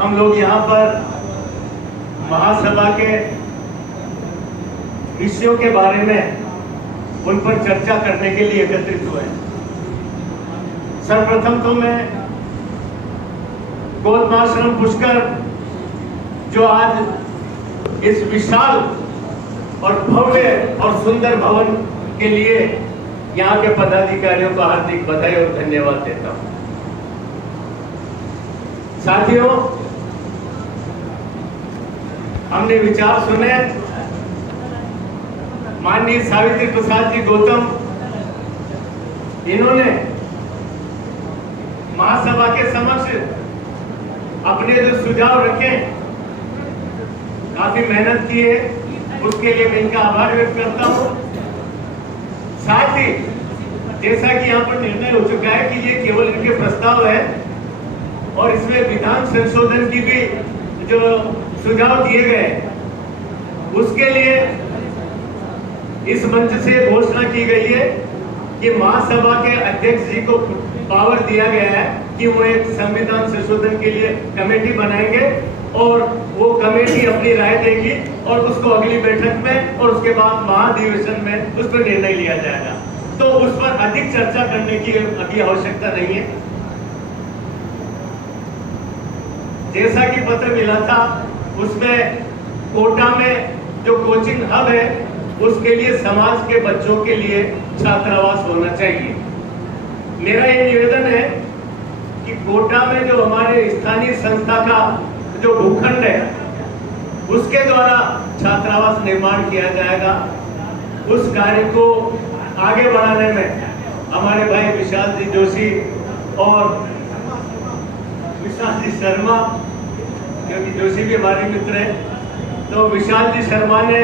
हम लोग यहाँ पर महासभा के विषयों के बारे में उन पर चर्चा करने के लिए एकत्रित हुए। सर्वप्रथम तो मैं गौतमाश्रम पुष्कर जो आज इस विशाल और भव्य और सुंदर भवन के लिए यहाँ के पदाधिकारियों को हार्दिक बधाई और धन्यवाद देता हूँ। साथियों, हमने विचार सुने। माननीय सावित्री प्रसाद जी गौतम, इन्होंने महासभा के समक्ष अपने जो सुझाव रखे, काफी मेहनत की है, उसके लिए मैं इनका आभार व्यक्त करता हूं। साथ ही जैसा कि यहाँ पर निर्णय हो चुका है कि ये केवल इनके प्रस्ताव है और इसमें विधान संशोधन की भी जो सुझाव दिए गए, उसके लिए इस मंच से घोषणा की गई है कि महासभा के अध्यक्ष जी को पावर दिया गया है कि वो एक संविधान संशोधन के लिए कमेटी बनाएंगे और वो कमेटी अपनी राय देगी और उसको अगली बैठक में और उसके बाद महाधिवेशन में उस पर निर्णय लिया जाएगा। तो उस पर अधिक चर्चा करने की अभी आवश्यकता नहीं है। जैसा कि पत्र मिला था, उसमें कोटा में जो कोचिंग हब है उसके लिए समाज के बच्चों के लिए छात्रावास होना चाहिए। मेरा ये निवेदन है कि कोटा में जो हमारे स्थानीय संस्था का जो भूखंड है उसके द्वारा छात्रावास निर्माण किया जाएगा। उस कार्य को आगे बढ़ाने में हमारे भाई विशाल जी जोशी और विशाल जी शर्मा, क्योंकि जोशी भी हमारे मित्र हैं, तो विशाल जी शर्मा ने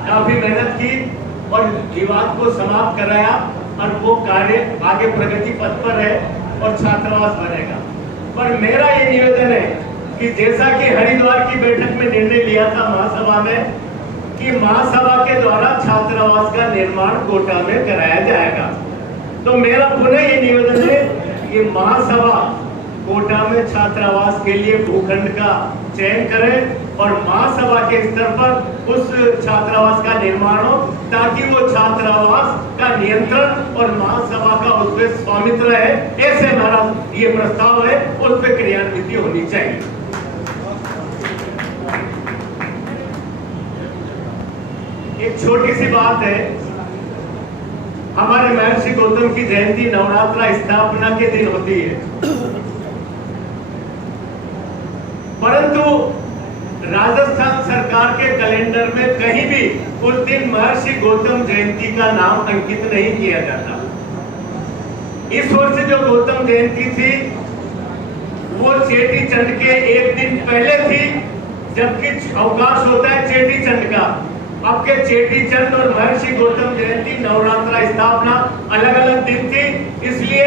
काफी मेहनत की और विवाद को समाप्त कराया और वो कार्य आगे प्रगति पथ पर है और छात्रावास बनेगा। पर मेरा ये निवेदन है कि जैसा कि हरिद्वार की बैठक में निर्णय लिया था महासभा में कि महासभा के द्वारा छात्रावास का निर्माण कोटा में कराया जाएगा, तो मेरा पुनः ये निवेदन है कि महासभा कोटा में छात्रावास के लिए भूखंड का चयन करें और महासभा के स्तर पर उस छात्रावास का निर्माण हो, ताकि वो छात्रावास का नियंत्रण और महासभा का उस पर स्वामित्व है। ऐसे हमारा ये प्रस्ताव है, उस पर क्रियान्वित होनी चाहिए। एक छोटी सी बात है, हमारे महर्षि गौतम की जयंती नवरात्रा स्थापना के दिन होती है, परंतु राजस्थान सरकार के कैलेंडर में कहीं भी उस दिन महर्षि गौतम जयंती का नाम अंकित नहीं किया जाता। इस वर्ष जो गौतम जयंती थी वो चेटी चंड के एक दिन पहले थी, जबकि अवकाश होता है चेटी चंड का। अब के चेटी चंड और महर्षि गौतम जयंती नवरात्रा स्थापना अलग अलग दिन थी, इसलिए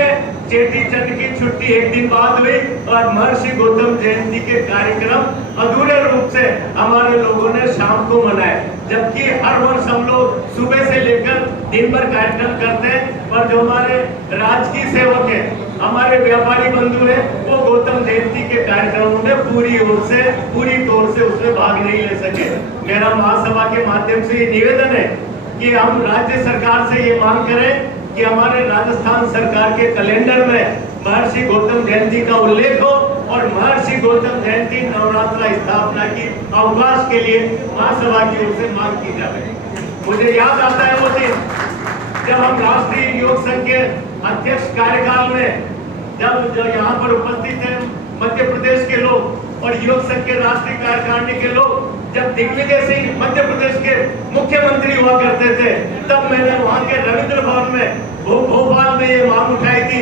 चेटी चंड की छुट्टी एक दिन बाद हुई और महर्षि गौतम जयंती के कार्यक्रम अधूरे रूप से हमारे लोगों ने शाम को मनाए, जबकि हर वर्ष हम लोग सुबह से लेकर दिन भर कार्यक्रम करते हैं। और जो हमारे राजकीय सेवक है, हमारे व्यापारी बंधु है, वो गौतम जयंती के कार्यक्रमों में पूरी तौर से उसमें भाग नहीं ले सके। मेरा महासभा के माध्यम से ये निवेदन है कि हम राज्य सरकार से ये मांग करें कि हमारे राजस्थान सरकार के कैलेंडर में महर्षि गौतम जयंती का उल्लेख हो और महर्षि गौतम जयंती नवरात्रा स्थापना की अवकाश के लिए महासभा की ओर से मांग की जाए। मुझे याद आता है वो दिन जब हम राष्ट्रीय योग संघ के अध्यक्ष कार्यकाल में जब यहाँ पर उपस्थित हैं मध्य प्रदेश के लोग और योग संघ के राष्ट्रीय कार्यकारिणी के लोग, जब दिग्विजय सिंह मध्य प्रदेश के मुख्यमंत्री हुआ करते थे, तब मैंने वहां के रविंद्र भवन में भोपाल में ये मांग उठाई थी।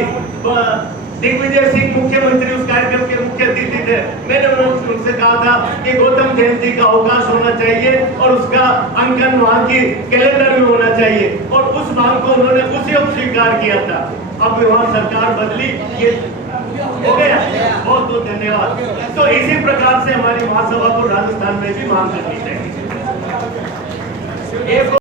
दिग्विजय सिंह मुख्यमंत्री उस कार्यक्रम के मुख्य अतिथि थे। मैंने उनसे कहा था कि गौतम जयंती का अवकाश होना चाहिए और उसका अंकन वहां की कैलेंडर में होना चाहिए, और उस मांग को उन्होंने उसी वक्त स्वीकार किया था। अब वहां सरकार बदली, ये हो गया। बहुत बहुत धन्यवाद। तो इसी प्रकार से हमारी महासभा को राजस्थान में भी मांग करनी चाहिए।